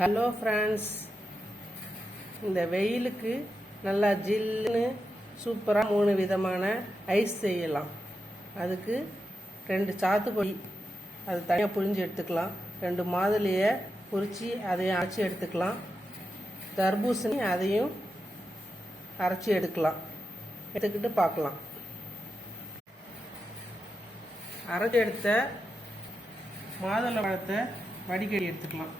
Hello friends இந்த வெயிலுக்கு நல்லா ஜில்லுன்னு சூப்பராக மூணு விதமான ஐஸ் செய்யலாம். அதுக்கு ரெண்டு சாத்துப்பொடி அது தனியாக புழிஞ்சு எடுத்துக்கலாம். ரெண்டு மாதுளையை பொரிச்சு அதையும் அரைச்சி எடுத்துக்கலாம். தர்பூசணி அதையும் அரைச்சி எடுக்கலாம். எடுத்துக்கிட்டு பார்க்கலாம். அரைச்சி எடுத்த மாதுளை பழத்தை வடிகடி எடுத்துக்கலாம்.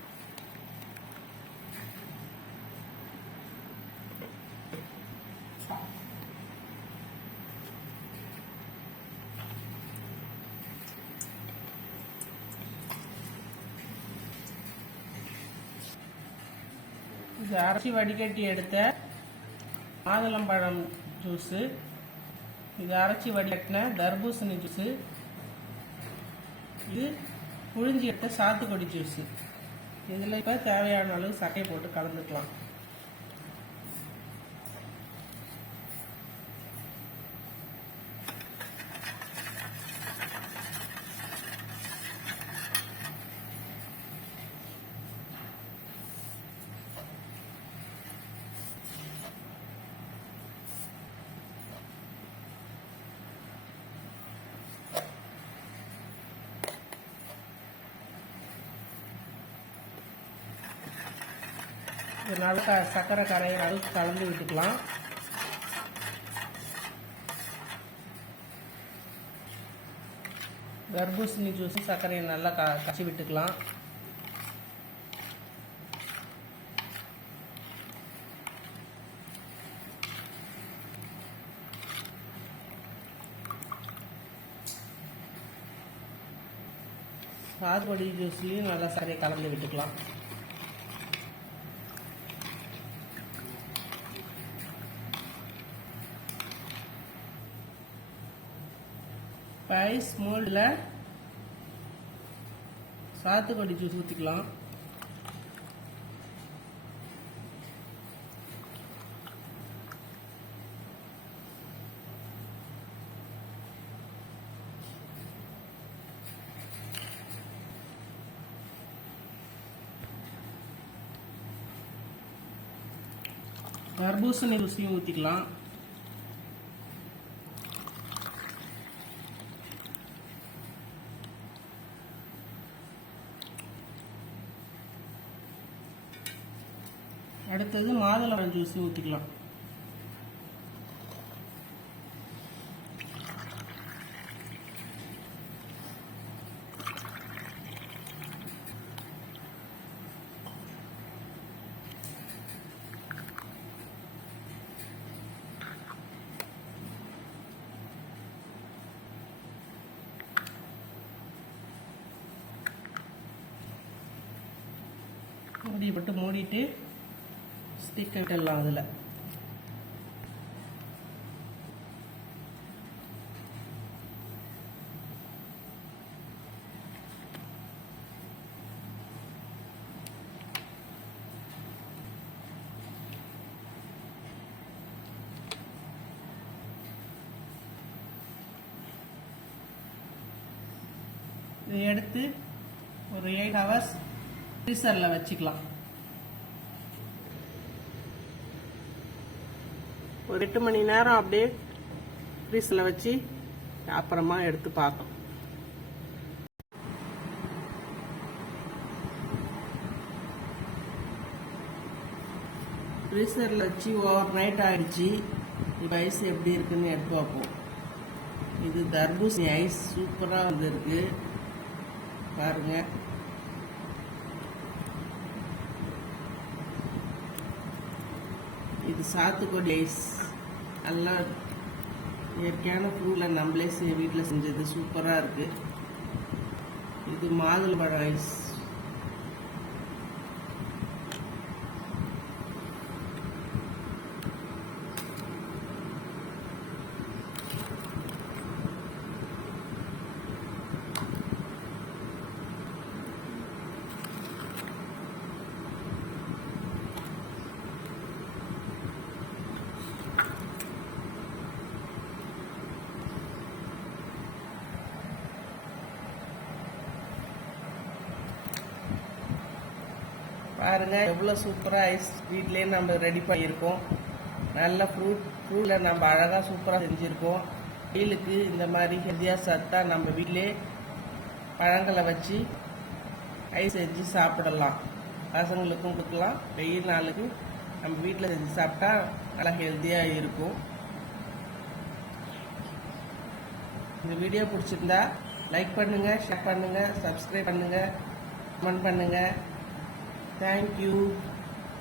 இது அரைச்சி வடிகட்டி எடுத்த மாதுளம்பழம் ஜூஸு. இது அரைச்சி வடிகட்டின தர்பூசணி ஜூஸு. இது புழிஞ்சி எடுத்த சாத்துக்குடி ஜூஸு. இதில் இப்போ தேவையான அளவு சட்டை போட்டு கலந்துக்கலாம். இது நல்லா க- சர்க்கரை கரையிற அளவுக்கு கலந்து விட்டுக்கலாம். கர்பூசணி ஜூஸும் சர்க்கரையை நல்லா க கச்சி விட்டுக்கலாம். சாதுபடி ஜூஸ்லேயும் நல்லா சர்க்கரையை கலந்து விட்டுக்கலாம். பைஸ் மோல்டில் சாத்துக்கொடி ஜூஸ் ஊற்றிக்கலாம் தர்பூசணி ருசியும் ஊற்றிக்கலாம் அடுத்தது மாதுளம்பழம் ஜூஸ் ஊற்றிக்கலாம் மூடி போட்டு மூடிட்டு ஸ்டிக் விட்டுடலாம் அதில். இதை எடுத்து ஒரு எயிட் ஹவர்ஸ் ஃப்ரீசரில் வச்சுக்கலாம். ஒரு எட்டு மணி நேரம் அப்படியே ஃப்ரீஸில் வச்சு அப்புறமா எடுத்து பார்த்தோம் ஃப்ரீசரில் வச்சு ஓவர் நைட் ஆகிடுச்சு இப்போ ஐஸ் எப்படி இருக்குன்னு எடுத்து பார்ப்போம். இது தர்பூசணி ஐஸ். சூப்பராக வந்துருக்கு. பாருங்கள் இது சாத்துக்குடி ஐஸ். நல்லா இயற்கையான ஃப்ரூட்டில் நம்மளே வீட்டில் செஞ்சது. சூப்பராக இருக்குது இது மாதுளம்பழம் ஐஸ். பாருங்கள் எவ்வளோ சூப்பராக ஐஸ் வீட்லேயே நம்ம ரெடி பண்ணியிருக்கோம். நல்ல ஃப்ரூட் ஃப்ரூட்டில் நம்ம அழகாக சூப்பராக செஞ்சுருக்கோம். வெயிலுக்கு இந்த மாதிரி ஹெல்த்தியாக சத்தா நம்ம வீட்டிலே பழங்களை வச்சு ஐஸ் செஞ்சு சாப்பிடலாம். பசங்களுக்கும் கொடுக்கலாம். வெயில் நாளுக்கு நம்ம வீட்டில் செஞ்சு சாப்பிட்டா நல்லா ஹெல்த்தியாக இருக்கும். இந்த வீடியோ பிடிச்சிருந்தா லைக் பண்ணுங்கள் ஷேர் பண்ணுங்கள் சப்ஸ்கிரைப் பண்ணுங்கள் கமெண்ட் பண்ணுங்கள் Thank you.